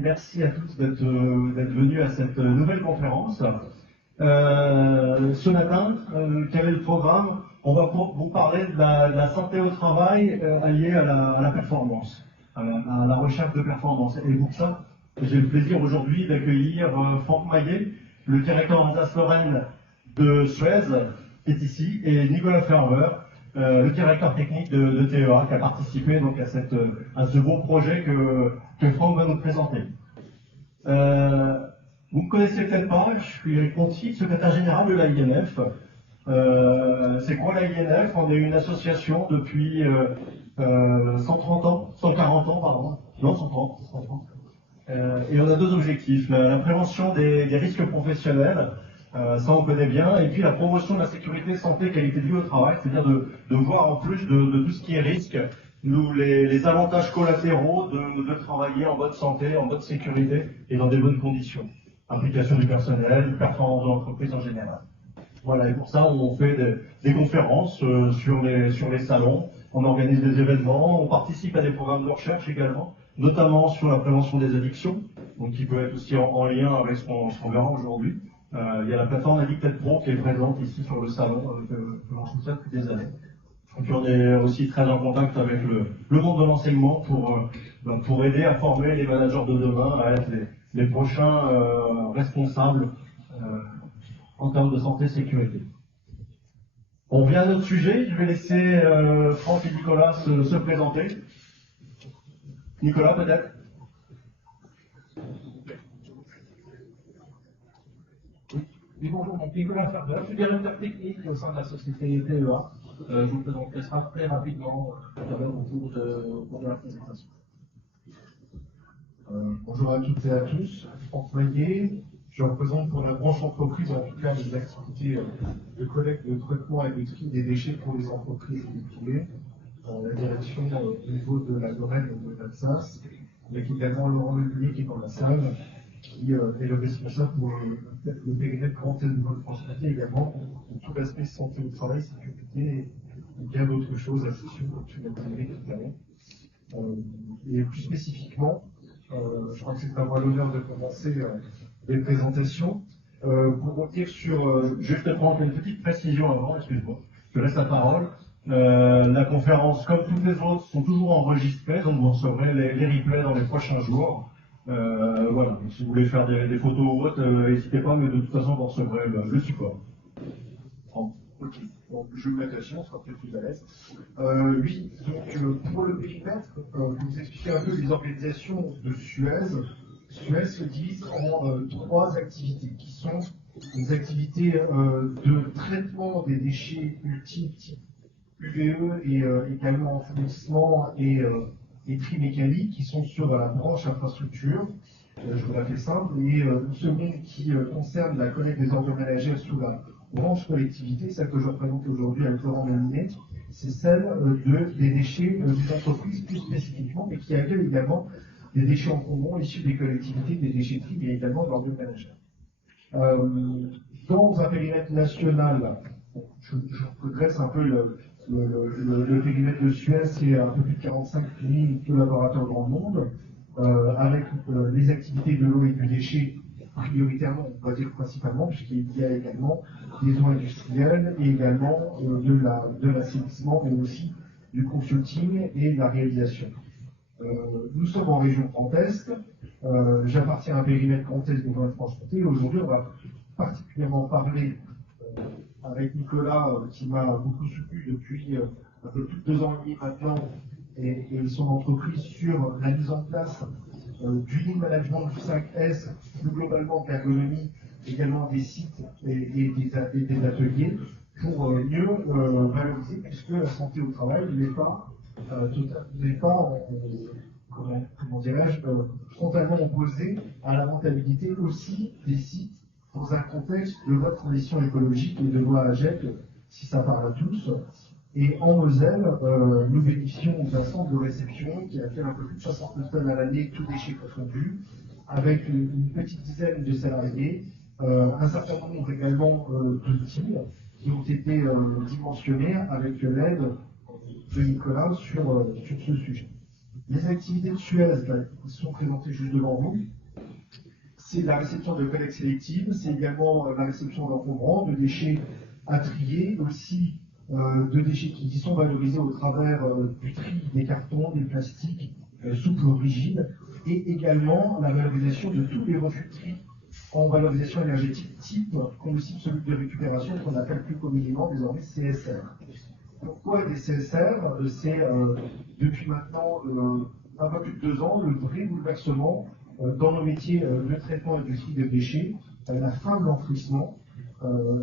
merci à tous d'être venus à cette nouvelle conférence. Ce matin, quel est le programme? On va vous parler de la santé au travail alliée à la performance, à la recherche de performance. Et pour ça, j'ai le plaisir aujourd'hui d'accueillir Franck Maillet, le directeur Alsace-Lorraine de Suez, qui est ici, et Nicolas Ferber, le directeur technique de TEA, qui a participé donc à ce beau projet que Franck va nous présenter. Vous me connaissez peut-être pas, je suis Eric Conti, secrétaire général de l'AINF. C'est quoi l'AINF? On est une association depuis 140 ans, pardon. Non, 130 ans. Et on a deux objectifs, la prévention des risques professionnels, ça on connaît bien, et puis la promotion de la sécurité, santé, qualité de vie au travail, c'est-à-dire de voir en plus de tout ce qui est risque, les avantages collatéraux de travailler en bonne santé, en bonne sécurité et dans des bonnes conditions. Implication du personnel, performance de l'entreprise en général. Voilà, et pour ça on fait des conférences sur les salons, on organise des événements, on participe à des programmes de recherche également, notamment sur la prévention des addictions, donc qui peut être aussi en lien avec ce qu'on verra aujourd'hui. Il y a la plateforme Addicted Pro qui est présente ici sur le salon, que l'on soutient depuis des années. Et puis on est aussi très en contact avec le monde de l'enseignement pour aider à former les managers de demain à être les prochains responsables en termes de santé et sécurité. On vient à notre sujet, je vais laisser Franck et Nicolas se présenter. Nicolas peut-être? Oui, bonjour, donc Nicolas Ferber, je suis directeur technique au sein de la société TEA. Je vous présenterai ça très rapidement au cours de la présentation. Bonjour à toutes et à tous, Franck Maillet, je représente pour la branche entreprise en tout cas les activités de collecte, de traitement et de tri des déchets pour les entreprises et les privés, la direction au niveau de la Lorraine et de l'Alsace, avec également Laurent Leguier qui est dans la salle, qui est le responsable pour le périmètre Grand Est de Nouvelle-France-Comté également, pour tout l'aspect santé au travail, sécurité et bien d'autres choses, associations, comme tu l'as dit tout à l'heure. Et plus spécifiquement, je crois que c'est à moi l'honneur de commencer les présentations. Pour revenir sur... Juste prendre une petite précision avant, excuse-moi, je laisse la parole. La conférence, comme toutes les autres, sont toujours enregistrées, donc vous recevrez les replays dans les prochains jours. Voilà, si vous voulez faire des photos ou autres, n'hésitez pas, mais de toute façon, vous recevrez le support. Ok, donc je vais me mettre assis, on sera peut-être plus à l'aise. Oui, donc pour le périmètre, vous expliquer un peu les organisations de Suez. Suez se divise en trois activités qui sont des activités de traitement des déchets multiples type UVE et également enfouissement et tri mécanique qui sont sur la branche infrastructure. Je vous la fais simple. Et une seconde qui concerne la collecte des ordures ménagères sous la branche collectivité, celle que je représente aujourd'hui avec Laurent Melinet, c'est celle des déchets des entreprises plus spécifiquement, mais qui accueille également des déchets en commun issus des collectivités, des déchetteries, mais également de l'ordure ménagère. Dans un périmètre national, je redresse un peu le périmètre de Suez, c'est un peu plus de 45 000 collaborateurs dans le monde, avec les activités de l'eau et du déchet prioritairement, on va dire principalement, puisqu'il y a également des eaux industrielles et également de l'assainissement, mais aussi du consulting et de la réalisation. Nous sommes en région Grand Est, j'appartiens à un périmètre Grand Est de Nouvelle-France-Comté, et aujourd'hui on va particulièrement parler avec Nicolas, qui m'a beaucoup soutenu depuis un peu plus de 2 ans et demi maintenant, et son entreprise sur la mise en place du lean management du 5S, plus globalement de l'ergonomie, également des sites et des ateliers, pour mieux valoriser, puisque la santé au travail n'est pas, comment dirais-je, frontalement opposée à la rentabilité aussi des sites dans un contexte de loi de transition écologique et de loi AGEC, si ça parle à tous. Et en Moselle, nous bénéficions d'un centre de réception qui a fait un peu plus de 60 000 tonnes à l'année, tous déchets confondus, avec une petite dizaine de salariés, un certain nombre également de teams qui ont été dimensionnés avec l'aide de Nicolas sur ce sujet. Les activités de Suez sont présentées juste devant vous. C'est de la réception de collecte sélective, c'est également la réception d'encombrants, de déchets à trier, aussi de déchets qui sont valorisés au travers du tri des cartons, des plastiques souples ou rigides, et également la valorisation de tous les refus de tri en valorisation énergétique type combustible solide de récupération qu'on appelle plus communément désormais CSR. Pourquoi des CSR? C'est depuis maintenant un peu plus de 2 ans le vrai bouleversement dans nos métiers de traitement et de tri des déchets, la fin de l'enfouissement,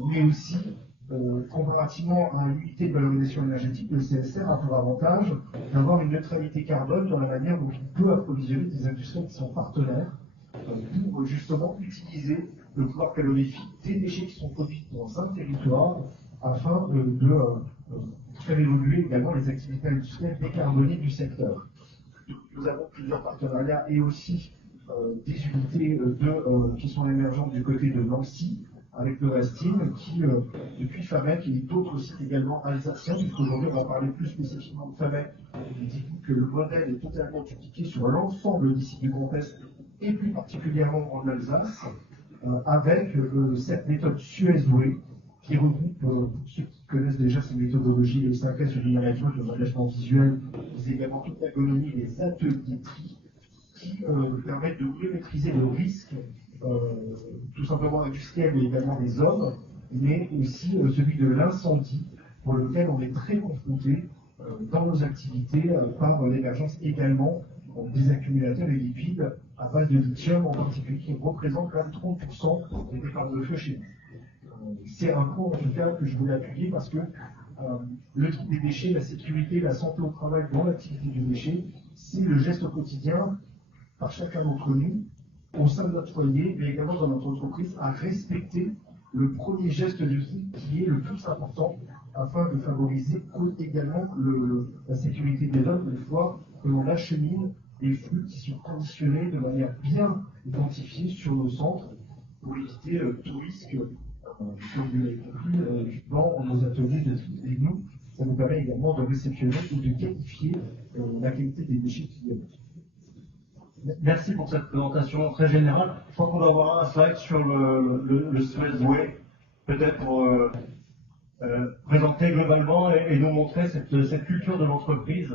mais aussi comparativement à une unité de valorisation énergétique, le CSR a pour avantage d'avoir une neutralité carbone dans la manière dont il peut approvisionner des industries qui sont partenaires pour justement utiliser le pouvoir calorifique des déchets qui sont produits dans un territoire afin de faire évoluer également les activités industrielles décarbonées du secteur. Nous avons plusieurs partenariats et aussi des unités qui sont émergentes du côté de Nancy, avec le Restine, qui, depuis FAMEC et d'autres sites également alsaciens, puisqu'aujourd'hui on va parler plus spécifiquement de FAMEC, et dites-vous que le modèle est totalement dupliqué sur l'ensemble des sites du Grand Est, et plus particulièrement en Alsace, avec cette méthode Suez-Way, qui regroupe, pour ceux qui connaissent déjà ces méthodologies, les 5S, le management, le management visuel, mais également toute l'ergonomie et les ateliers tri, qui permettent de mieux maîtriser le risque, tout simplement industriel, mais également des hommes, mais aussi celui de l'incendie, pour lequel on est très confronté dans nos activités par l'émergence également des accumulateurs et lipides à base de lithium en particulier, qui représentent quand même 30% des départs de feu chez nous. C'est un point en tout cas que je voulais appuyer parce que le tri des déchets, la sécurité, la santé au travail dans l'activité du déchet, c'est le geste quotidien par chacun d'entre nous, au sein de notre foyer, mais également dans notre entreprise, à respecter le premier geste de vie qui est le plus important afin de favoriser également la sécurité des hommes une fois que l'on achemine des flux qui sont conditionnés de manière bien identifiée sur nos centres pour éviter tout risque, comme vous l'avez compris, dans nos ateliers de tri. Et nous, ça nous permet également de réceptionner ou de qualifier la qualité des déchets qui viennent. Merci pour cette présentation très générale. Je crois qu'on va avoir un slide sur le Suez-Way, peut-être pour présenter globalement et nous montrer cette culture de l'entreprise.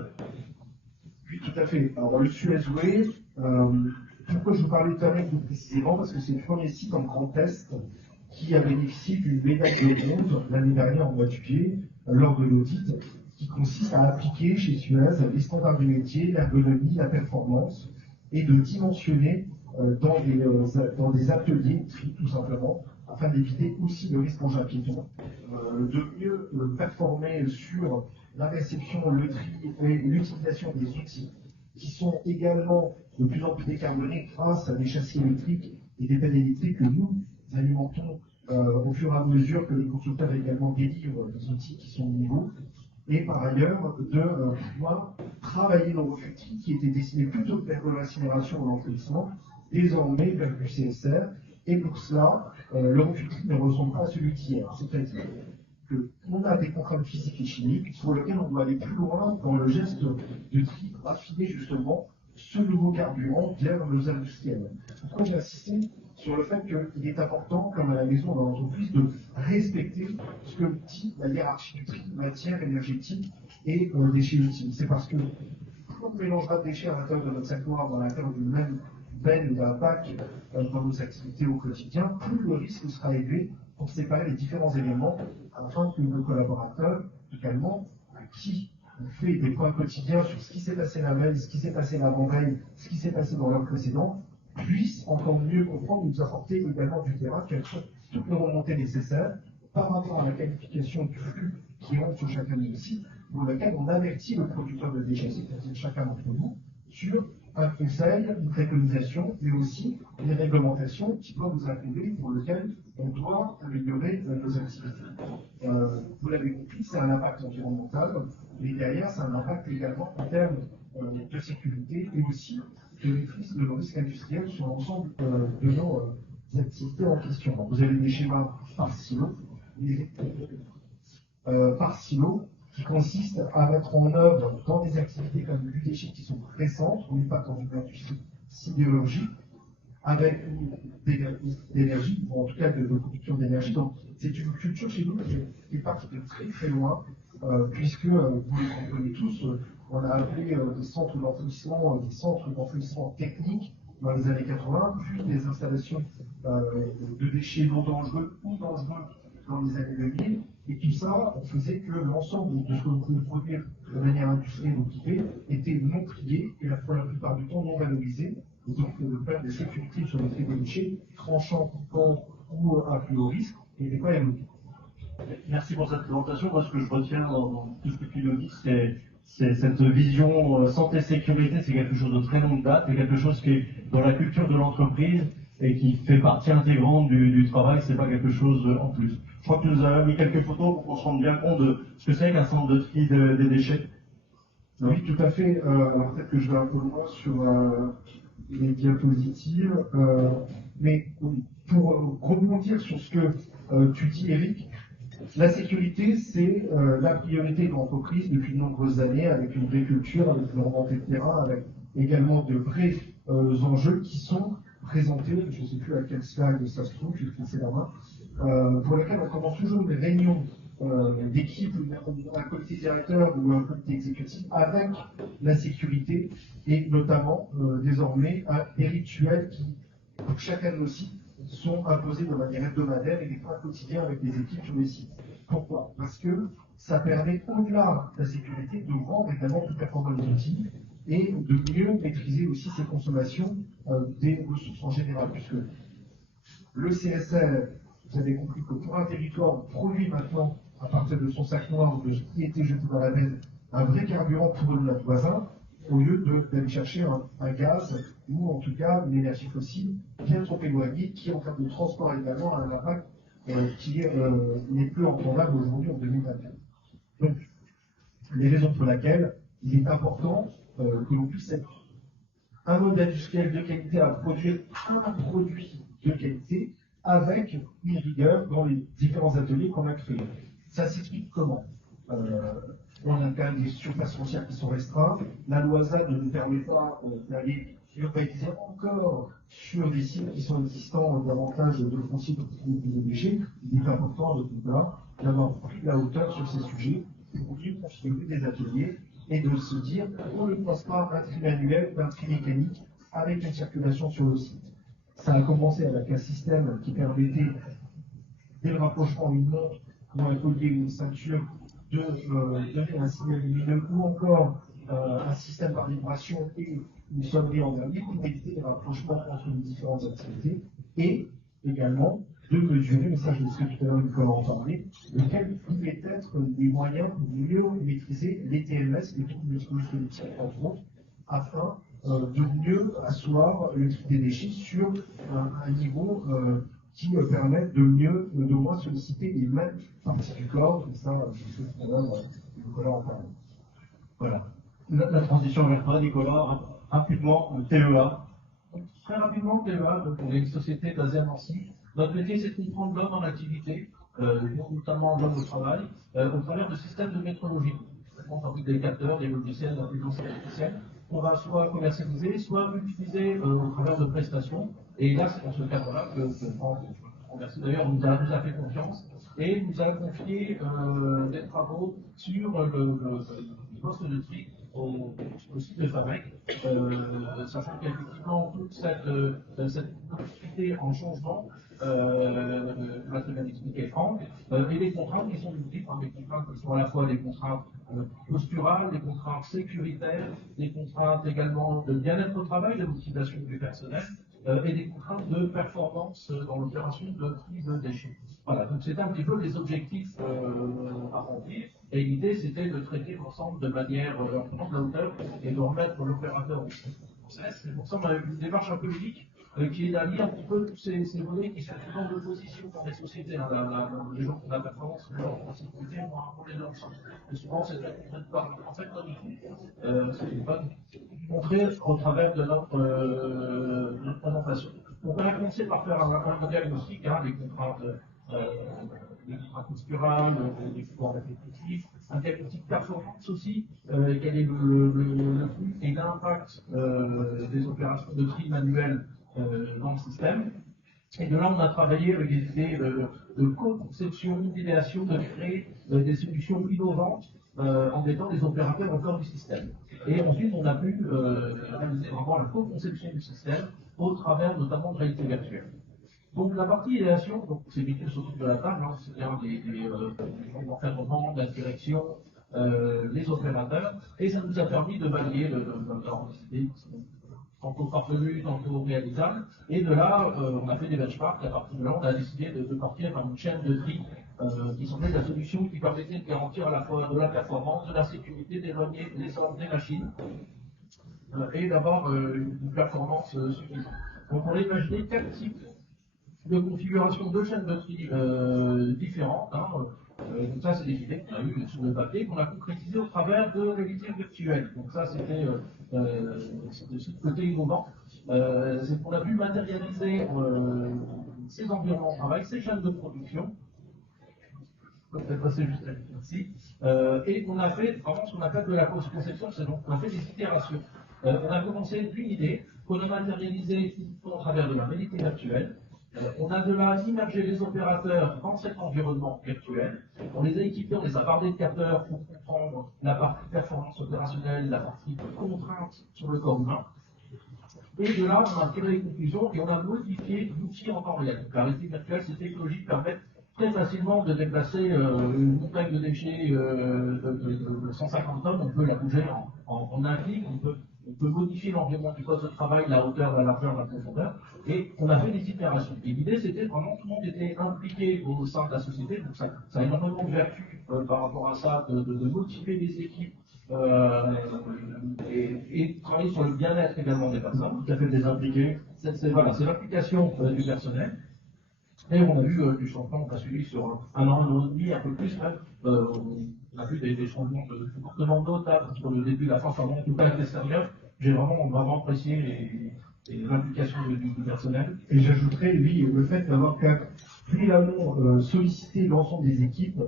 Oui, tout à fait. Alors, le Suez-Way, pourquoi je vous parlais de FAMEC plus précisément? Parce que c'est le premier site en Grand Est qui a bénéficié d'une médaille de bronze l'année dernière en mois de juillet, lors de l'audit, qui consiste à appliquer chez Suez les standards du métier, l'ergonomie, la performance, et de dimensionner dans des ateliers tri tout simplement, afin d'éviter aussi le risque engin piéton, de mieux performer sur la réception, le tri et l'utilisation des outils qui sont également de plus en plus décarbonés grâce à des châssis électriques et des pelles électriques que nous alimentons au fur et à mesure que les constructeurs également délivrent des outils qui sont nouveaux. Et par ailleurs, de pouvoir travailler nos refus qui étaient destinés plutôt vers l'incinération ou l'enfouissement, désormais vers du CSR. Et pour cela, le refus ne ressemble pas à celui d'hier. C'est-à-dire qu'on a des contraintes physiques et chimiques sur lesquelles on doit aller plus loin dans le geste de tri, raffiner justement ce nouveau carburant vers nos industriels. Pourquoi j'ai insisté sur le fait qu'il est important, comme à la maison dans l'entreprise, de respecter ce que dit la hiérarchie du tri, matière, énergétique et déchets utiles. C'est parce que plus on mélangera de déchets à l'intérieur de notre sac noir, dans l'intérieur d'une même benne ou d'un bac dans nos activités au quotidien, plus le risque sera élevé pour séparer les différents éléments afin que nos collaborateurs, également, à qui on fait des points quotidiens sur ce qui s'est passé la veille, ce qui s'est passé l'avant-veille, ce qui s'est passé dans l'heure précédente, puissent encore mieux comprendre, nous apporter également du terrain, quelles sont toutes les remontées nécessaires par rapport à la qualification du flux qui rentre sur chacun de nos sites, pour lequel on avertit le producteur de déchets, c'est-à-dire chacun d'entre nous, sur un conseil, une préconisation, mais aussi des réglementations qui doivent nous incomber, pour lesquelles on doit améliorer nos activités. Vous l'avez compris, c'est un impact environnemental, mais derrière, c'est un impact également en termes de sécurité et aussi de maîtrise de nos risques industriels sur l'ensemble de nos activités en question. Donc, vous avez des schémas par silo. Par silo, qui consiste à mettre en œuvre dans des activités comme du déchet qui sont récentes, on n'est pas dans une industrie sidérurgique, avec d'énergie, ou en tout cas de production d'énergie. Donc c'est une culture chez nous qui est partie de très très loin, puisque vous le comprenez tous, on a appelé des centres d'enfouissement techniques dans les années 80, puis des installations de déchets non dangereux ou dangereux dans les années 2000, et tout ça, on faisait que l'ensemble de ce que vous pouvez produire de manière industrielle ou privée était non trié et pour la plupart du temps non valorisé. Et donc le problème de sécurité sur le tri des déchets, tranchant, coupant ou incluant au risque, et des fois il y a Merci pour cette présentation. Moi, ce que je retiens dans tout ce que tu nous dis, c'est cette vision santé-sécurité, c'est quelque chose de très longue date, c'est quelque chose qui est dans la culture de l'entreprise et qui fait partie intégrante du travail, c'est pas quelque chose en plus. Je crois que tu nous as mis quelques photos pour qu'on se rende bien compte de ce que c'est qu'un centre de tri des déchets. Oui, tout à fait. Alors peut-être que je vais un peu loin sur les diapositives, mais pour rebondir sur ce que tu dis, Eric, la sécurité, c'est la priorité de l'entreprise depuis de nombreuses années, avec une vraie culture, avec une remontée de terrain, avec également de vrais enjeux qui sont présentés, je ne sais plus à quel slide ça se trouve, je vais laisser la main, pour lesquels on commence toujours des réunions d'équipe, un comité directeur ou un comité exécutif avec la sécurité et notamment désormais des rituels qui, chaque année aussi, sont imposés de manière hebdomadaire et des points quotidiens avec les équipes sur les sites. Pourquoi? Parce que ça permet, au-delà de la sécurité, de rendre également plus performants les outils et de mieux maîtriser aussi ses consommations des ressources en général, puisque le CSR, vous avez compris que pour un territoire, on produit maintenant, à partir de son sac noir de ce qui était jeté dans la benne, un vrai carburant pour notre voisin, au lieu d'aller chercher un gaz ou en tout cas une énergie fossile bien trop éloignée, qui en termes de transport également a un impact qui n'est plus entendable aujourd'hui en 2024. Donc, les raisons pour lesquelles il est important que l'on puisse être un mode industriel de qualité à produire un produit de qualité avec une rigueur dans les différents ateliers qu'on a créés. Ça s'explique comment? On a quand même des surfaces foncières qui sont restreintes. La loi ZAD ne nous permet pas d'aller urbaniser encore sur des sites qui sont existants davantage de fonciers pour de déchets. Il est important de tout là d'avoir pris la hauteur sur ces sujets pour mieux configurer des ateliers et de se dire on ne passe pas un tri manuel d'un tri mécanique avec une circulation sur le site. Ça a commencé avec un système qui permettait, dès le rapprochement d'une montre ou un collier ou une ceinture, de donner un signal lumineux ou encore un système par vibration et une sonnerie en dernier pour éviter les rapprochements entre les différentes activités et également de mesurer, mais ça je le sais tout à l'heure Nicolas en parler, quels pouvaient être les moyens pour mieux maîtriser les TMS, les troubles musculo-squelettiques entre autres, afin de mieux asseoir le tri des déchets sur un niveau qui permettent de moins solliciter les mêmes parties du corps, et ça, je sais que Nicolas en parle. Voilà. La transition vers toi, Nicolas, rapidement, TEA. Très rapidement, TEA, donc on est une société basée à Nancy. Notre métier, c'est de comprendre l'homme en activité, notamment l'homme au travail, au travers de systèmes de métrologie. On fabrique des capteurs, des logiciels d'intelligence artificielle, qu'on va soit commercialiser, soit utiliser au travers de prestations. Et là, c'est dans ce cadre-là que Franck, merci d'ailleurs, nous a fait confiance et nous a confié des travaux sur le poste de tri au site de fabrique, sachant qu'effectivement toute cette activité en changement va très bien expliquer Franck, et les contraintes qui sont multiples, des contraintes qui sont à la fois des contraintes posturales, des contraintes sécuritaires, des contraintes également de bien-être au travail, de motivation du personnel, et des contraintes de performance dans l'opération de tri de déchets. Voilà, donc c'est un petit peu les objectifs à remplir, et l'idée c'était de traiter l'ensemble de manière en prenant de la hauteur et de remettre l'opérateur au process. C'est pour ça qu'on a une démarche un peu unique qui est d'allier un petit peu tous ces volets qui sont souvent de position dans les sociétés. Les gens qui ont la performance, les gens qui ont la sécurité vont un peu les mêmes choses. Et souvent c'est la contrainte de part. En fait, pas du tout. C'est pas montrer au travers de notre présentation. Donc on a commencé par faire un diagnostic des contraintes des contrats posturables, des supports répétitifs, un diagnostic performance aussi, quel est le flux et l'impact des opérations de tri manuel dans le système. Et de là, on a travaillé avec des idées de co-conception, d'idéation, de créer des solutions innovantes en mettant les opérateurs au cœur du système. Et ensuite, on a pu réaliser vraiment la co-conception du système au travers notamment de réalité virtuelle. Donc la partie idéation, donc c'est Mickaël qui s'occupe de la table, hein, c'est bien les gens d'encadrement, de la direction, les opérateurs, et ça nous a permis de valider des idées tantôt parvenues, tantôt réalisables, et de là, on a fait des benchmarks, à partir de là, on a décidé de partir par une chaîne de tri qui semblait la solution qui permettait de garantir à la fois de la performance, de la sécurité, d'éloigner les ordres des machines, et d'avoir une performance suffisante. Donc on a imaginé 4 types de configuration de chaînes de tri différentes. Hein. Donc ça, c'est des idées qu'on a eues sur le papier, qu'on a concrétisées au travers de réalité virtuelle. Donc ça, c'était ce côté innovant. C'est qu'on a pu matérialiser ces environnements de travail, ces chaînes de production. Peut-être passer juste ici. Et on a fait vraiment ce qu'on appelle de la conception, c'est donc on a fait des itérations. On a commencé d'une idée qu'on a matérialisée au travers de la réalité virtuelle. On a de là immergé les opérateurs dans cet environnement virtuel. On les a équipés, on les a bardés de capteurs pour comprendre la partie performance opérationnelle, la partie contrainte sur le corps humain. Et de là, on a tiré les conclusions et on a modifié l'outil en temps réel. La réalité virtuelle, ces technologies permettent très facilement de déplacer une montagne de déchets de 150 tonnes. On peut la bouger en un clic, on peut modifier l'environnement du poste de travail, la hauteur, la largeur, la profondeur, et on a fait des itérations. Et l'idée, c'était vraiment tout le monde était impliqué au sein de la société, donc ça a énormément de vertus par rapport à ça, de motiver les équipes et travailler sur le bien-être également des personnes. Tout à fait désimpliqué. C'est l'application du personnel. Et on a vu du changement, on a suivi sur un an et demi, un peu plus même. On a vu des changements de comportement notables entre le début et la fin, enfin, en tout cas avec l'extérieur. J'ai vraiment apprécié l'implication du personnel. Et j'ajouterais, oui, le fait d'avoir quand même pris l'amont, sollicité l'ensemble des équipes,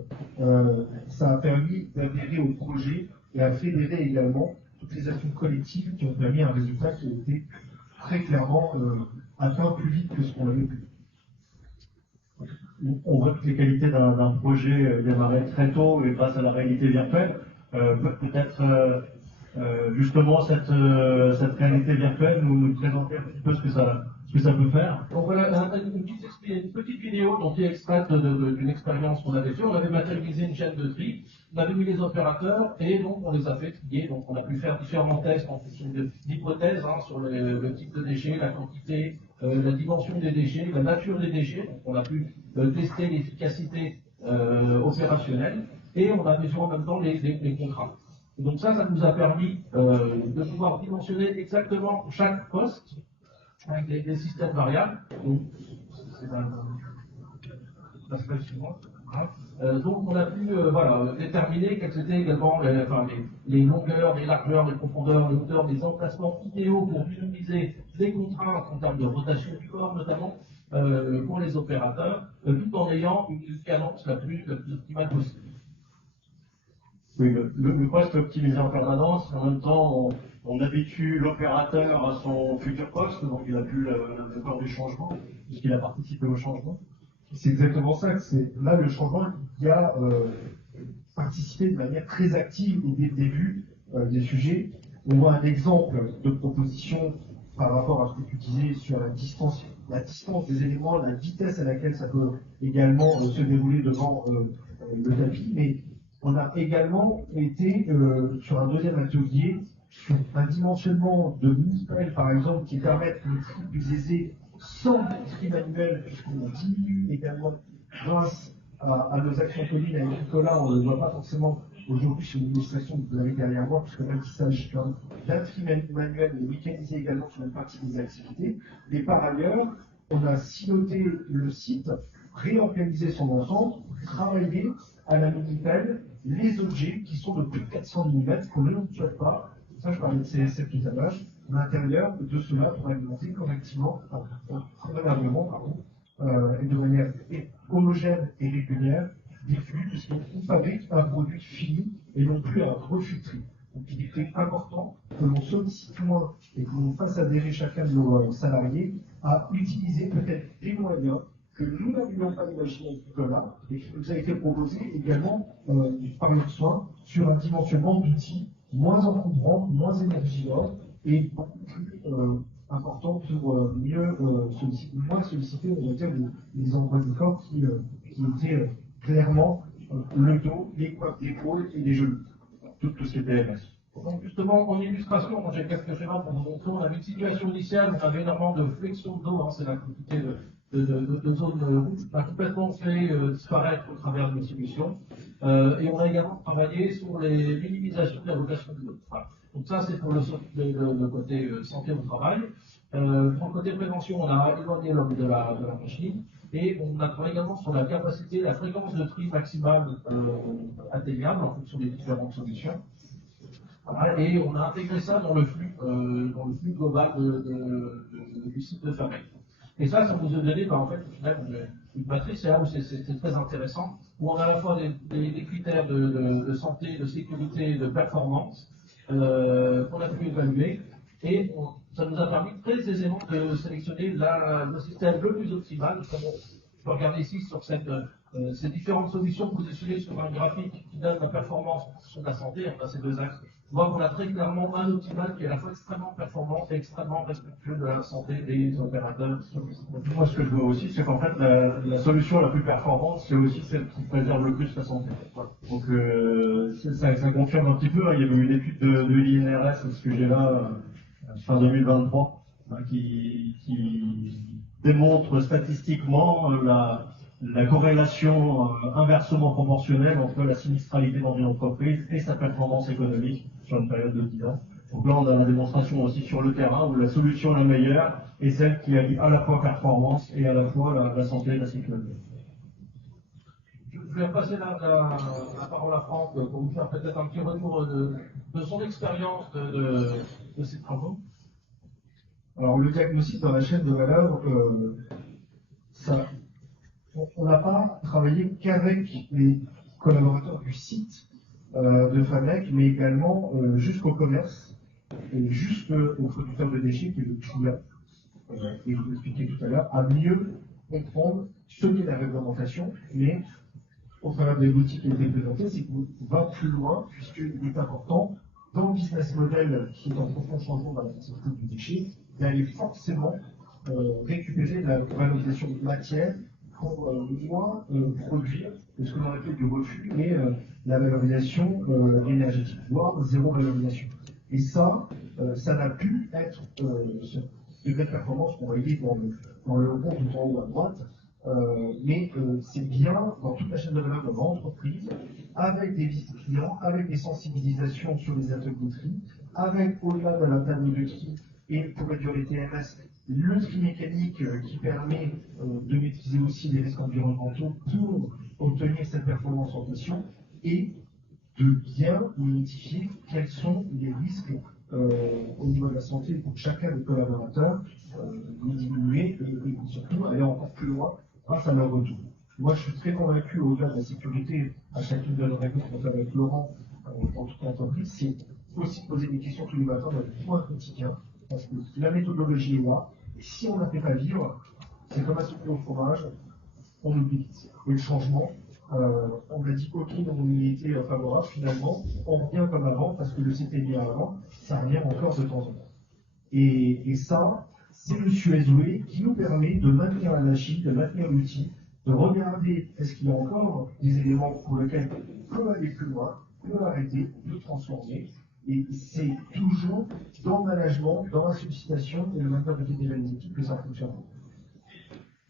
ça a permis d'adhérer au projet et à fédérer également toutes les actions collectives qui ont permis un résultat qui a été très clairement atteint plus vite que ce qu'on avait pu. On voit toutes les qualités d'un projet démarré très tôt et face à la réalité virtuelle. Peut-être justement cette réalité virtuelle nous présenter un petit peu ce que ça peut faire. Donc voilà une petite vidéo dont est extraite d'une expérience qu'on avait fait. On avait matérialisé une chaîne de tri, on avait mis les opérateurs et donc on les a fait trier. Donc on a pu faire différents tests en fonction d'hypothèses sur le type de déchets, la quantité, la dimension des déchets, la nature des déchets. Donc on a pu tester l'efficacité opérationnelle et on a mesuré en même temps les contrats. Et donc ça nous a permis de pouvoir dimensionner exactement chaque poste avec des systèmes variables. Donc, c'est la slide suivante. Donc on a pu déterminer quelles étaient également les longueurs, les largeurs, les profondeurs, les hauteurs, les emplacements idéaux pour minimiser les contraintes en termes de rotation du corps notamment pour les opérateurs, tout en ayant une cadence la plus optimale possible. Oui, le poste optimisé en permanence, en même temps on habitue l'opérateur à son futur poste, donc il a plus le corps du changement, puisqu'il a participé au changement. C'est exactement ça, là le changement, il y a participé de manière très active dès le début des sujets. On voit un exemple de proposition par rapport à ce que tu disais sur la distance des éléments, la vitesse à laquelle ça peut également se dérouler devant le tapis, mais on a également été sur un deuxième atelier, sur un dimensionnement de mini-pelles par exemple, qui permettent le tri plus aisé sans tri manuel, puisqu'on diminue également grâce à nos actions communes avec Nicolas, on ne le voit pas forcément aujourd'hui sur l'illustration que vous avez derrière moi, puisque même si ça s'agit d'un tri manuel, mais mécanisé également sur une partie des activités. Mais par ailleurs, on a siloté le site, réorganisé son ensemble, travaillé à la mini-pelle les objets qui sont de plus de 400 mm qu'on ne souhaite pas, ça je parlais de CSF tout à l'heure, à l'intérieur de cela pour alimenter correctement, convenablement et de manière homogène et régulière des flux, puisqu'on fabrique un produit fini et non plus un refus de tri. Donc il était important que l'on sollicite moins et que l'on fasse adhérer chacun de nos salariés à utiliser peut-être des moyens que nous n'avions pas imaginé jusque-là et qui nous a été proposé également par notre soin sur un dimensionnement d'outils moins encombrant, moins énergivore et beaucoup plus important pour moins solliciter, on va dire, les endroits du corps qui étaient clairement le dos, les coifes d'épaule et les genoux. Tout ce qui était MS. Donc justement, en illustration, moi j'ai quelques schémas pour vous montrer. On avait une situation initiale où on avait énormément de flexion de dos, c'est la quantité de zone qui va complètement fait disparaître au travers de nos solutions. Et on a également travaillé sur les minimisations de la rotation du dos. Voilà. Donc ça, c'est pour le côté santé au travail. Pour le côté prévention, on a éloigné l'homme de la machine. Et on a travaillé également sur la capacité, la fréquence de tri maximale atteignable en fonction des différentes solutions. Voilà, et on a intégré ça dans le flux global du site de Fabric. Et ça nous a donné, en fait, au final, une matrice, là où c'est très intéressant, où on a à la fois des critères de santé, de sécurité, de performance qu'on a pu évaluer, et ça nous a permis très aisément de sélectionner le système le plus optimal. Je peux regarder ici sur ces différentes solutions positionnées sur un graphique qui donne la performance sur la santé, enfin ces deux axes. On voit qu'on a très clairement un optimal qui est à la fois extrêmement performant et extrêmement respectueux de la santé des opérateurs. Moi, ce que je vois aussi, c'est qu'en fait, la solution la plus performante, c'est aussi celle qui préserve le plus la santé. Donc, ça confirme un petit peu. Hein, il y avait une étude de l'INRS, ce que j'ai là, fin 2023, qui démontre statistiquement la corrélation inversement proportionnelle entre la sinistralité dans une entreprise et sa performance économique sur une période de 10 ans. Donc là, on a la démonstration aussi sur le terrain où la solution la meilleure est celle qui allie à la fois performance et à la fois la santé et la sécurité. Je vais passer la parole à Franck pour vous faire peut-être un petit retour de son expérience de ces travaux. Alors, le diagnostic dans la chaîne de valeur, on n'a pas travaillé qu'avec les collaborateurs du site de Fabrec, mais également jusqu'au commerce et jusqu'aux producteurs de déchets, qui est le client. Et je vous l'expliquais tout à l'heure, à mieux comprendre ce qu'est la réglementation, mais au travers des outils qui ont été présentés, c'est qu'on va plus loin, puisqu'il est important, dans le business model qui est en profond changement dans la façon du déchet, d'aller forcément récupérer la valorisation de matière pour moins produire ce que l'on appelle du refus et la valorisation énergétique, voire zéro valorisation. Et ça n'a pu être ce degré de performance qu'on voyait dans le rond tout en haut à droite, mais c'est bien dans toute la chaîne de valeur de l'entreprise, avec des visites clients, avec des sensibilisations sur les ateliers de tri, avec au-delà de la table de tri et pour réduire les TMS, le tri mécanique qui permet de maîtriser aussi les risques environnementaux pour obtenir cette performance en mission et de bien identifier quels sont les risques au niveau de la santé pour chacun des collaborateurs, les diminuer et surtout aller encore plus loin grâce à leur retour. Moi, je suis très convaincu, au-delà de la sécurité, à chacune de nos rencontres avec Laurent, en toute entreprise, c'est aussi poser des questions tous les matins dans le point quotidien, parce que la méthodologie est là, et si on ne la fait pas vivre, c'est comme un souffler au fromage, on oublie. Et le changement, on a dit ok, on y était favorable, finalement, on revient comme avant, parce que le c'était bien avant, ça revient encore de temps en temps. Et ça, c'est le Suez-Way qui nous permet de maintenir la machine, de maintenir l'outil, de regarder est-ce qu'il y a encore des éléments pour lesquels on peut aller plus loin, peut arrêter, peut transformer. Et c'est toujours dans le management, dans la sollicitation et le maintien de les équipes que ça fonctionne.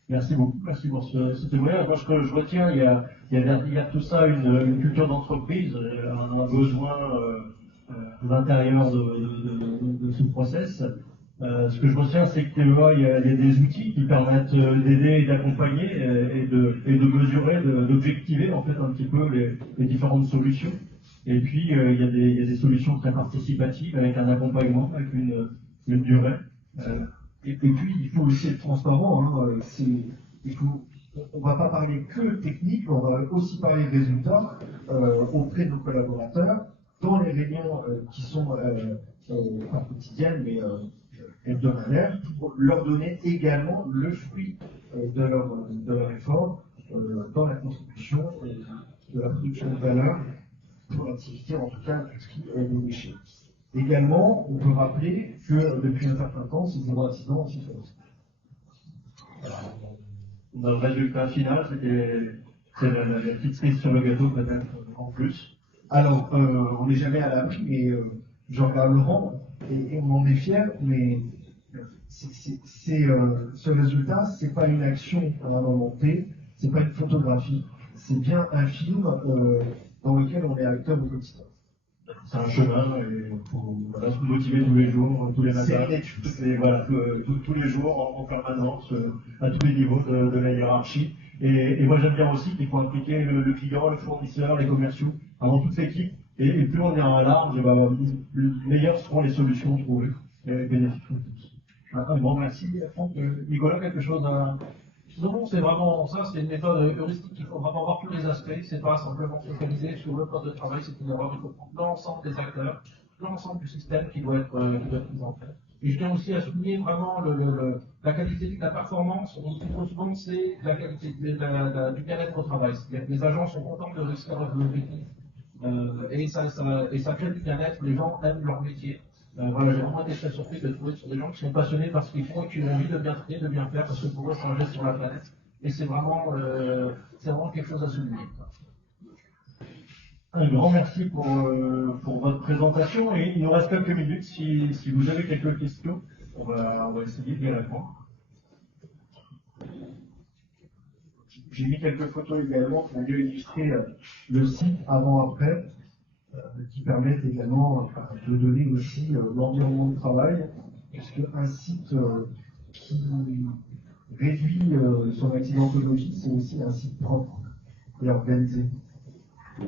Merci beaucoup, merci pour ce témoignage. Moi, ce que je retiens, il y a derrière tout ça une culture d'entreprise, un besoin à l'intérieur de ce process. Ce que je retiens, c'est que TEA, il y a des outils qui permettent d'aider et d'accompagner et de mesurer, d'objectiver en fait un petit peu les différentes solutions. Et puis, il y a des solutions très participatives avec un accompagnement, avec une durée. Et puis, il faut aussi être transparent. Hein, on ne va pas parler que technique, on va aussi parler de résultats auprès de nos collaborateurs dans les réunions qui sont pas quotidiennes mais hebdomadaires pour leur donner également le fruit de leur effort dans la contribution de la production de valeur pour l'activité, en tout cas tout ce qui est des déchets. Également, on peut rappeler que depuis un certain temps, ces zéro accident anti-faute. Notre résultat final, c'est la petite cerise sur le gâteau peut-être en plus. Alors, on n'est jamais à l'abri, mais je regarde Laurent et on en est fier, mais ce résultat, c'est pas une action qu'on a inventée, c'est pas une photographie, c'est bien un film dans lequel on est acteur au quotidien. C'est un chemin et il faut se motiver tous les jours, tous les matins. C'est une étude. Et voilà, tous les jours en permanence, à tous les niveaux de la hiérarchie. Et moi j'aime bien aussi qu'il faut impliquer le client, le fournisseur, les commerciaux, avant toute l'équipe. Et plus on ira large, meilleures seront les solutions trouvées et bénéfiques pour tous. Un grand merci. Franck, Nicolas, quelque chose à... Non, c'est vraiment ça, c'est une méthode heuristique qu'il faut vraiment voir tous les aspects, c'est pas simplement focaliser sur le poste de travail, c'est qu'il faut prendre l'ensemble des acteurs, l'ensemble du système qui doit être pris en fait. Et je tiens aussi à souligner vraiment la qualité de la performance, on dit trop souvent c'est la qualité du bien-être au travail, c'est-à-dire que les agents sont contents de réussir leur objectif, et ça crée du bien-être, les gens aiment leur métier. Voilà, j'ai vraiment été très surpris de trouver sur des gens qui sont passionnés par ce qu'ils font et qui ont envie de bien traiter, de bien faire, parce que pour eux, c'est un geste sur la planète. Et c'est vraiment quelque chose à souligner. Un grand merci pour votre présentation. Et il nous reste quelques minutes. Si vous avez quelques questions, on va essayer de les répondre. J'ai mis quelques photos également pour mieux illustrer le site avant-après, qui permettent également de donner aussi l'environnement de travail, puisque un site qui réduit son accidentologie, c'est aussi un site propre et organisé.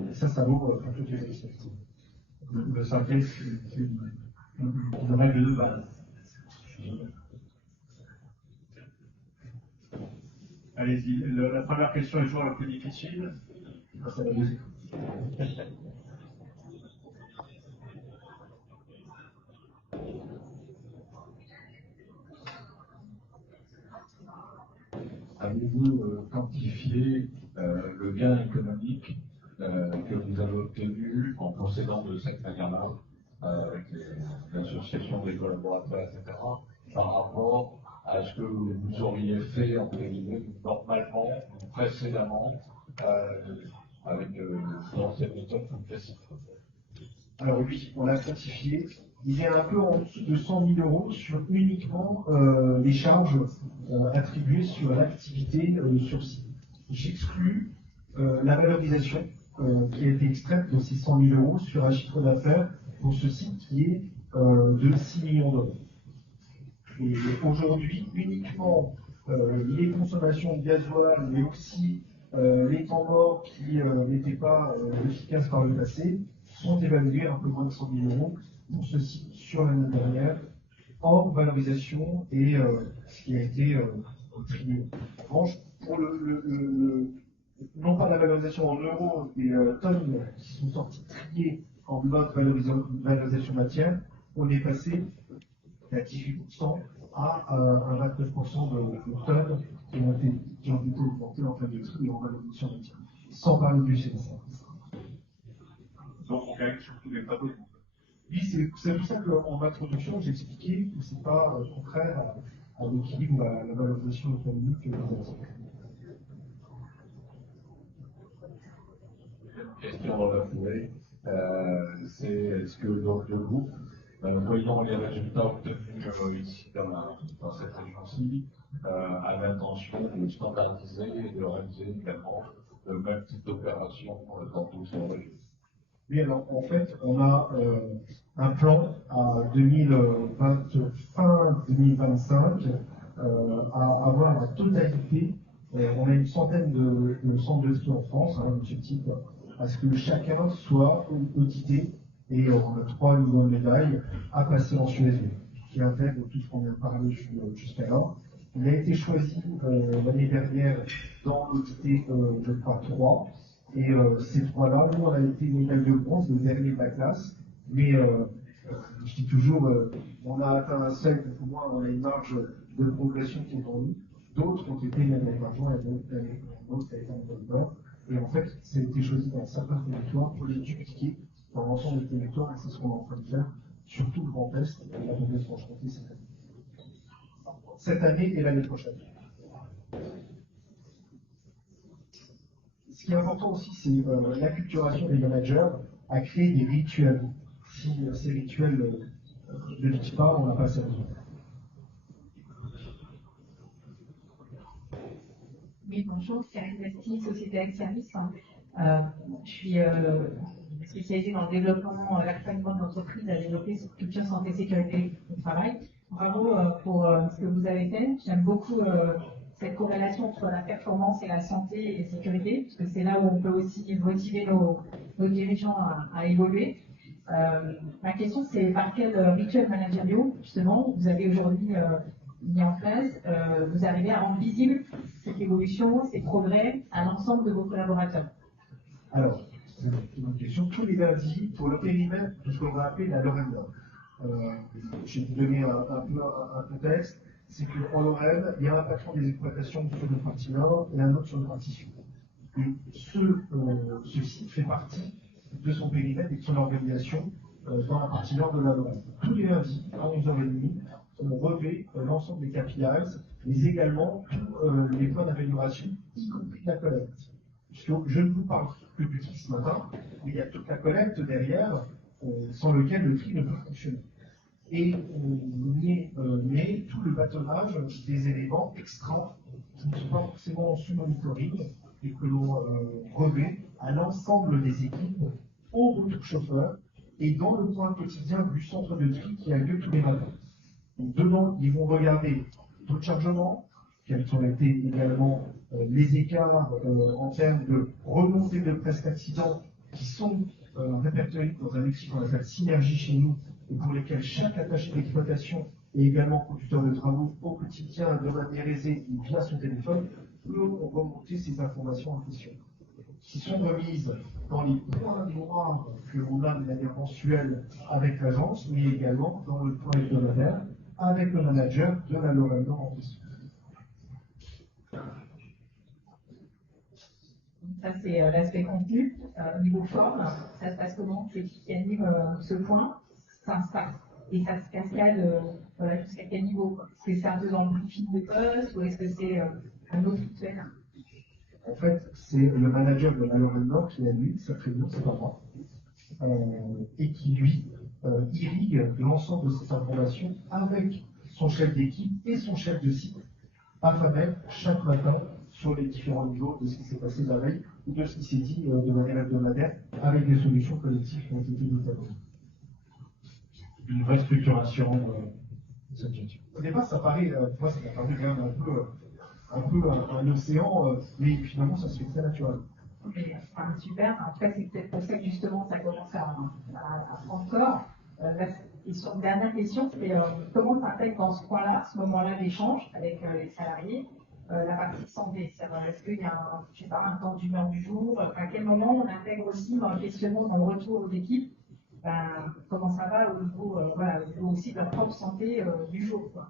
Et ça vaut pour toutes les perspectives. Le synthèse, c'est une règle de base. Allez-y, la première question est toujours la plus difficile. Ça va deuxième. Avez-vous quantifié le gain économique que vous avez obtenu en procédant de cette manière-là, avec l'association des collaborateurs, etc., par rapport à ce que vous auriez fait entre guillemets normalement, précédemment, avec l'ancienne méthode classique? Alors oui, on l'a quantifié. Il est un peu en dessous de 100 000 euros sur uniquement les charges attribuées sur l'activité sur site. J'exclus la valorisation qui a été extraite de ces 100 000 euros sur un chiffre d'affaires pour ce site qui est de 6 millions d'euros. Et aujourd'hui, uniquement les consommations de gasoil, mais aussi les temps morts qui n'étaient pas efficaces par le passé, sont évalués à un peu moins de 100 000 euros pour ce site sur l'année dernière, hors valorisation et ce qui a été trié. En revanche, pour non pas la valorisation en euros des tonnes qui sont sorties triées en mode valorisation matière, on est passé à 18% à un 29% de tonnes qui ont été augmentées en fin de tri et en valorisation matière, sans parler du CSA. Donc on gagne sur tous les plateaux. Oui, c'est pour ça qu'en introduction, j'ai expliqué que ce n'est pas contraire à l'équilibre, à la valorisation économique que vous avez. Question dans la foulée, c'est est-ce que dans le groupe, voyant les résultats obtenus ici dans cette région-ci, a l'intention de standardiser et de réaliser également le même type d'opération dans toutes les régions? Oui, alors en fait, on a un plan à fin 2025 à avoir la totalité. On a une centaine de centres de tri en France, un objectif à ce que chacun soit audité et on a 3 niveaux de médailles à passer en Suez, qui intègre tout ce qu'on vient de parler jusqu'alors. Il a été choisi l'année dernière dans l'unité de 3. Et ces 3-là, nous, on a été médaille de bronze, le dernier de la classe. Mais je dis toujours, on a atteint un seuil, pour moi, on a une marge de progression qui est en nous. D'autres ont été médaille d'argent et d'autres ont été médaille d'or. Et en fait, ça a été choisi dans certains territoires pour les dupliquer dans l'ensemble des territoires, et c'est ce qu'on est en train de faire, surtout le Grand Est et la Bourgogne-Franche-Comté cette année. Cette année et l'année prochaine. Ce qui est important aussi, c'est l'acculturation des managers à créer des rituels. Si ces rituels ne vivent pas, on n'a pas ces résultats. Oui, bonjour, c'est Arinesti, Société Ag Service. Je suis spécialisée dans le développement, l'accompagnement de l'entreprise à développer cette culture santé sécurité au travail. Bravo pour ce que vous avez fait. J'aime beaucoup cette corrélation entre la performance et la santé et la sécurité, parce que c'est là où on peut aussi motiver nos dirigeants à évoluer. Ma question, c'est par quel rituel managérial, justement, vous avez aujourd'hui mis en place, vous arrivez à rendre visible cette évolution, ces progrès à l'ensemble de vos collaborateurs? Alors, c'est une question. Tous les lundis, pour le périmètre de ce qu'on va appeler la Lorraine. Je vais vous donner un contexte. C'est qu'en Lorraine, il y a un patron des exploitations sur le partie nord et un autre sur le partie sud. Et ce site fait partie de son périmètre et de son organisation dans la partie nord de la Lorraine. Tous les lundis, à 11h30, on revêt l'ensemble des KPIs, mais également tous les points d'amélioration, y compris la collecte. Je ne vous parle que du tri ce matin, mais il y a toute la collecte derrière, sans lequel le tri ne peut fonctionner. Et on met tout le bâtonnage des éléments extra qui ne sont pas forcément sous monitoring et que l'on revêt à l'ensemble des équipes au retour chauffeur et dans le point quotidien du centre de tri qui a lieu tous les matins. Donc, demain, ils vont regarder taux de chargement, quels ont été également les écarts en termes de remontée de presque accidents qui sont répertoriés dans un outil qu'on appelle Synergie chez nous et pour lesquels chaque attaché d'exploitation et également conducteur de travaux au quotidien de manière aisée via son téléphone peut remonter ces informations en question, qui sont remises dans les points noirs que l'on a de manière mensuelle avec l'agence, mais également dans le point hebdomadaire avec le manager de la Lorraine Nord en question. Ça, c'est l'aspect contenu. Niveau forme, ça se passe comment? C'est qui anime ce point? Ça se passe. Et ça se cascade jusqu'à quel niveau? Est-ce que c'est un peu dans le briefing de poste ou est-ce que c'est un autre rituel? En fait, c'est le manager de la Lorraine Nord qui a lui, sa réunion, c'est pas moi, et qui lui irrigue l'ensemble de ces informations avec son chef d'équipe et son chef de site, afin d'être chaque matin sur les différents niveaux de ce qui s'est passé la veille ou de ce qui s'est dit de manière hebdomadaire avec des solutions collectives qui ont été développées. Une vraie structuration de cette gestion. Au départ, ça paraît, moi, ça m'a paru quand même un peu un océan, mais finalement, ça se fait très naturellement. Okay. Super. Après, c'est peut-être pour ça que justement, ça commence à prendre corps. La dernière question, c'est comment s'intègre dans ce point-là, à ce moment-là, l'échange avec les salariés, la partie santé. Est-ce qu'il y a un temps d'humeur du jour? À quel moment on intègre aussi dans le questionnement, dans le retour aux équipes, comment ça va au niveau, au niveau aussi de la propre santé du jour, quoi.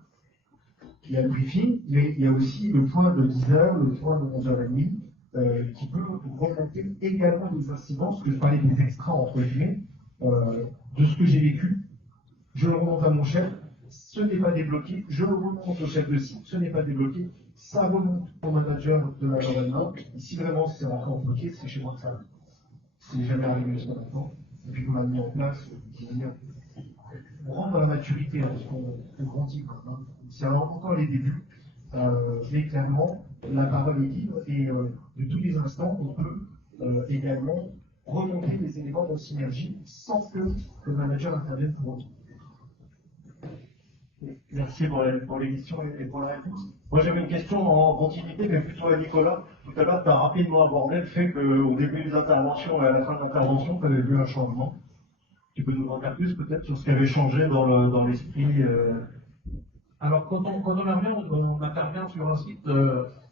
Il y a le briefing, mais il y a aussi le point de 10h, le point de 11h30, qui peut remonter également des incidents, ce que je parlais des extras entre guillemets, de ce que j'ai vécu. Je le remonte à mon chef, ce n'est pas débloqué, je le remonte au chef de site, ce n'est pas débloqué, ça remonte au manager de la Lorraine Nord, et si vraiment c'est encore bloqué, c'est chez moi que ça arrive. C'est jamais arrivé jusqu'à maintenant, et puis qu'on a mis en place, on rentre dans la maturité, parce qu'on grandit quand même. C'est encore les débuts, mais clairement, la parole est libre, et de tous les instants, on peut également remonter les éléments de synergie sans que le manager intervienne pour autant. Merci pour les questions et pour la réponse. Moi j'avais une question en continuité, mais plutôt à Nicolas. Tout à l'heure, tu as rapidement abordé le fait qu'au début des interventions et à la fin de l'intervention, tu avais vu un changement. Tu peux nous en dire plus peut-être sur ce qui avait changé dans l'esprit Alors, quand on intervient sur un site,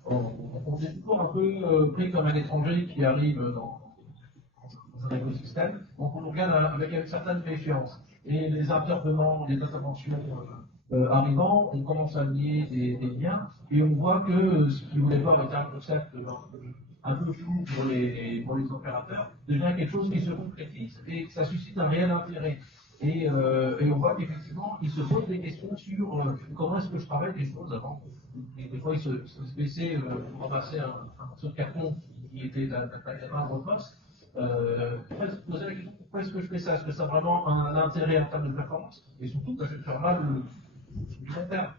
on est toujours un peu pris comme un étranger qui arrive dans un écosystème, donc on regarde avec une certaine méfiance. Et les intervenants, les interventions arrivant, on commence à lier des liens, et on voit que ce qui au départ était un concept un peu flou pour les opérateurs devient quelque chose qui se concrétise et que ça suscite un réel intérêt. Et on voit qu'effectivement, ils se posent des questions sur comment est-ce que je travaille des choses avant. Et des fois, ils se baissaient pour passer un morceau de carton qui était un reposte. Après, se poser la question pourquoi est-ce que je fais ça? Est-ce que ça a vraiment un intérêt en termes de performance? Et surtout, que je vais faire mal le long terme.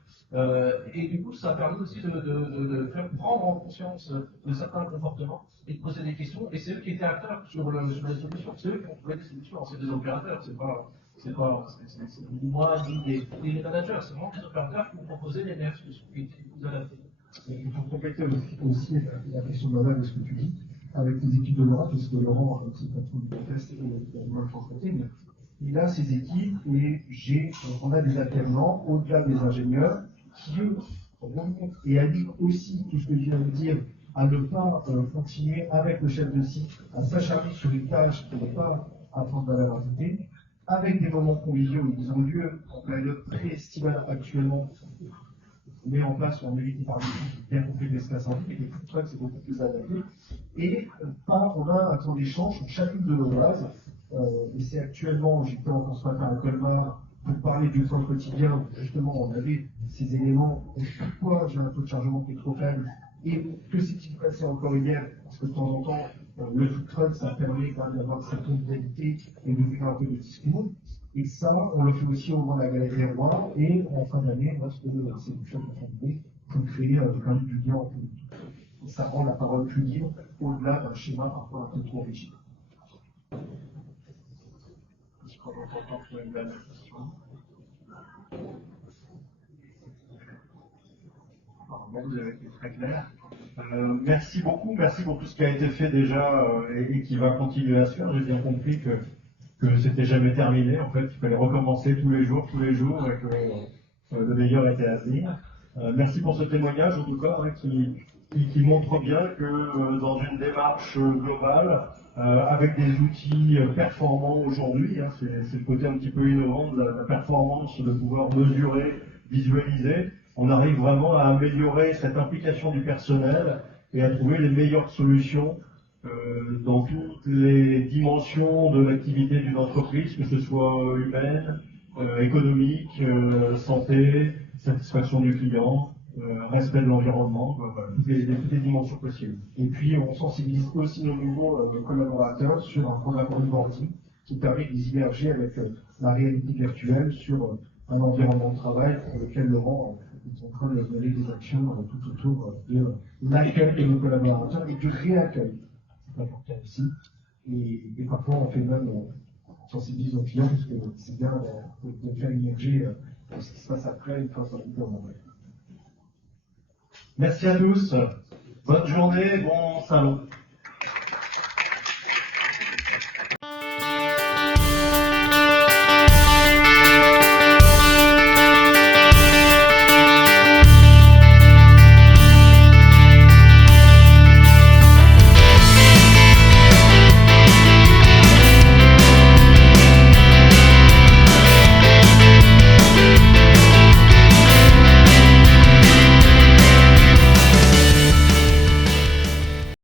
Et du coup, ça permet aussi de faire prendre en conscience de certains comportements et de poser des questions. Et c'est eux qui étaient acteurs sur les solutions. C'est eux qui ont trouvé des solutions. C'est des opérateurs. C'est moi ni les managers. C'est vraiment des opérateurs qui ont proposé les meilleures solutions qui étaient plus adaptées. Et pour compléter aussi la question de Laval de ce que tu dis, avec les équipes de Laura, parce que Laurent, c'est pas trop de test et de transporter, mais il a ses équipes et on a des alternants au-delà des ingénieurs qui eux remontent et animent aussi tout ce que je viens de dire, à ne pas continuer avec le chef de site à s'acharner sur une tâche qui n'est pas à prendre de la valeur ajoutée, avec des moments conviviaux. Ils ont lieu en période pré-estivale actuellement. On met en place, on évite par l'équipe bien compris l'espace en vie, et les food trucks c'est beaucoup plus adapté. Et on a un temps d'échange sur chacune de nos bases. Et c'est actuellement, j'étais en France Matin à Colmar pour parler du temps quotidien, où justement on avait ces éléments, et pourquoi j'ai un taux de chargement qui est trop faible, et que s'est-il passé encore hier, parce que de temps en temps, le food truck, ça permet quand même d'avoir cette convivialité et de faire un peu de discours. Et ça, on le fait aussi au moment de la galerie Roi, et en fin d'année, lorsque c'est une chose pour créer quand même du lien entre nous. Et ça rend la parole plus libre, au-delà d'un schéma parfois un peu trop rigide. Je crois qu'on peut encore trouver une dernière question. Vous avez été très clair. Merci beaucoup, merci pour tout ce qui a été fait déjà et qui va continuer à se faire. J'ai bien compris que c'était jamais terminé. En fait, il fallait recommencer tous les jours, et que le meilleur était à venir. Merci pour ce témoignage, en tout cas, hein, qui montre bien que dans une démarche globale, avec des outils performants aujourd'hui, hein, c'est le côté un petit peu innovant de la performance, de pouvoir mesurer, visualiser, on arrive vraiment à améliorer cette implication du personnel et à trouver les meilleures solutions dans toutes les dimensions de l'activité d'une entreprise, que ce soit humaine, économique, santé, satisfaction du client, respect de l'environnement, voilà, toutes les dimensions possibles. Et puis on sensibilise aussi nos nouveaux collaborateurs sur un programme onboarding qui permet de les immerger avec la réalité virtuelle sur un environnement de travail pour lequel Laurent est en train de mener des actions tout autour de l'accueil de nos collaborateurs et du réaccueil. C'est important aussi. Et parfois on fait même sensibiliser nos clients parce que c'est bien de faire immerger ce qui se passe après une fois qu'on est en vrai. Merci à tous. Bonne journée, bon salon.